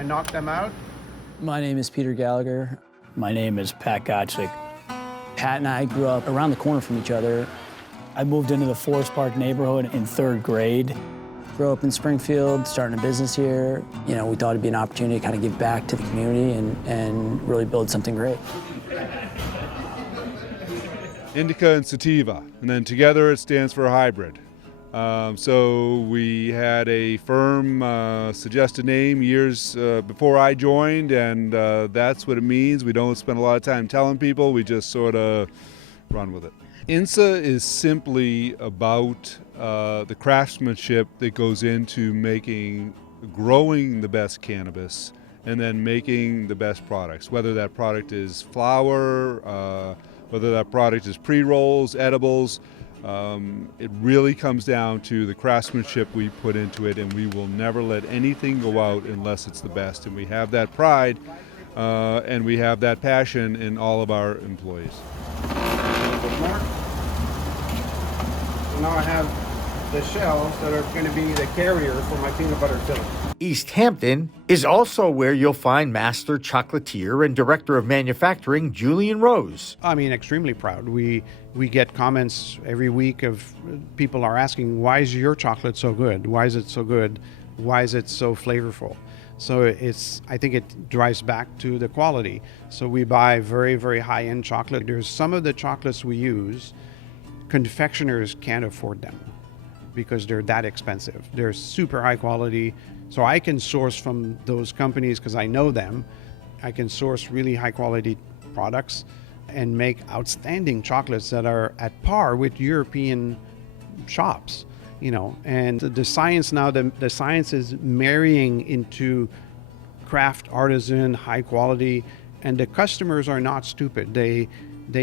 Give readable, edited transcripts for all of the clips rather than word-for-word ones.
I knock them out. My name is Peter Gallagher. My name is Pat Gotchick. Pat and I grew up around the corner from each other. I moved into the Forest Park neighborhood in 3rd grade. Grew up in Springfield, starting a business here. You know, we thought it'd be an opportunity to kind of give back to the community and really build something great. Indica and sativa, and then together it stands for a hybrid. So we had a firm suggested name years before I joined, and that's what it means. We don't spend a lot of time telling people, we just sort of run with it. INSA is simply about the craftsmanship that goes into growing the best cannabis and then making the best products, whether that product is flower, whether that product is pre-rolls, edibles. It really comes down to the craftsmanship we put into it, and we will never let anything go out unless it's the best. And we have that pride and we have that passion in all of our employees. Now I have the shells that are going to be the carrier for my peanut butter syrup. Easthampton is also where you'll find master chocolatier and director of manufacturing Julian Rose. I mean, extremely proud. We get comments every week of people are asking, why is your chocolate so good? Why is it so good? Why is it so flavorful? So I think it drives back to the quality. So we buy very, very high-end chocolate. There's some of the chocolates we use, confectioners can't afford them because they're that expensive. They're super high quality. So I can source from those companies because I know them. I can source really high quality products and make outstanding chocolates that are at par with European shops, you know. And the science now, the science is marrying into craft, artisan, high quality, and the customers are not stupid. They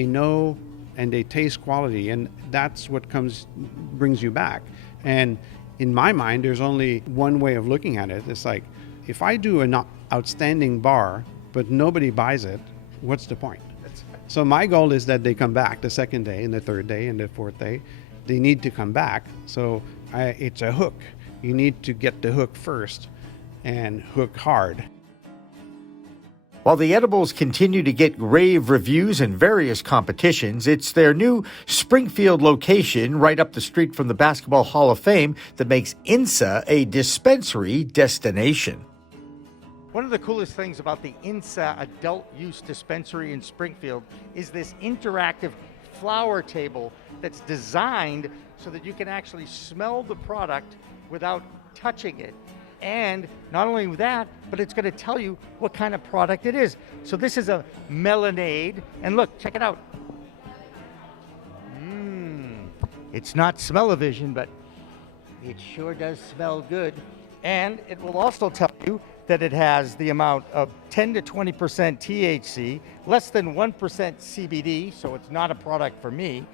know and they taste quality, and that's what brings you back. And in my mind, there's only one way of looking at it. It's like, if I do an outstanding bar, but nobody buys it, what's the point? So my goal is that they come back the second day and the third day and the fourth day. They need to come back. So it's a hook. You need to get the hook first and hook hard. While the edibles continue to get rave reviews in various competitions, it's their new Springfield location right up the street from the Basketball Hall of Fame that makes INSA a dispensary destination. One of the coolest things about the INSA adult use dispensary in Springfield is this interactive flower table that's designed so that you can actually smell the product without touching it. And not only that, but it's going to tell you what kind of product it is. So this is a melonade, and look, check it out. It's not smell-o-vision, but it sure does smell good. And it will also tell you that it has the amount of 10 to 20% THC, less than 1% CBD, so it's not a product for me.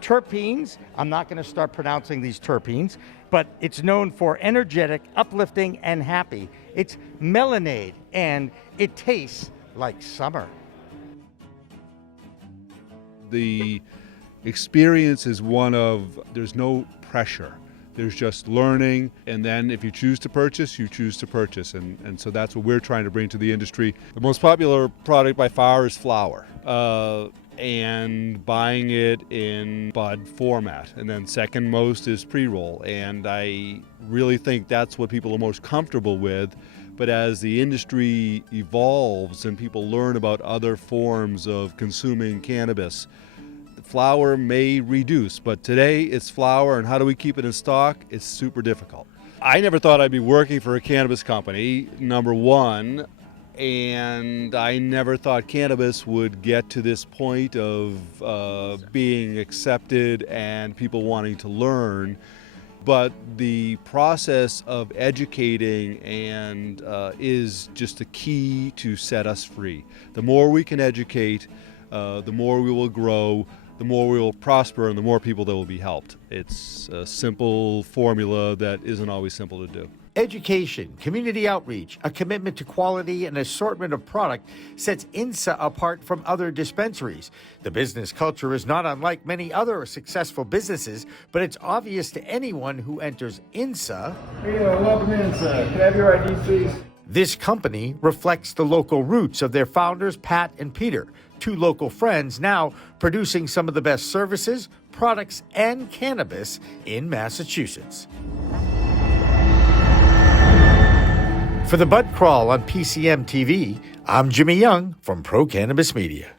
Terpenes, I'm not going to start pronouncing these terpenes, but it's known for energetic, uplifting, and happy. It's melonade, and it tastes like summer. The experience is one of, there's no pressure. There's just learning, and then if you choose to purchase, you choose to purchase. And so that's what we're trying to bring to the industry. The most popular product by far is flower. And buying it in bud format. And then second most is pre-roll. And I really think that's what people are most comfortable with. But as the industry evolves and people learn about other forms of consuming cannabis, flower may reduce, but today it's flower, and how do we keep it in stock? It's super difficult. I never thought I'd be working for a cannabis company, number one. And I never thought cannabis would get to this point of being accepted and people wanting to learn. But the process of educating and is just a key to set us free. The more we can educate, the more we will grow, the more we will prosper, and the more people that will be helped. It's a simple formula that isn't always simple to do. Education, community outreach, a commitment to quality, and assortment of product sets INSA apart from other dispensaries. The business culture is not unlike many other successful businesses, but it's obvious to anyone who enters INSA. Hey, welcome INSA. Can I have your ID, please? This company reflects the local roots of their founders, Pat and Peter, two local friends now producing some of the best services, products, and cannabis in Massachusetts. For the Bud Crawl on PCM TV, I'm Jimmy Young from Pro Cannabis Media.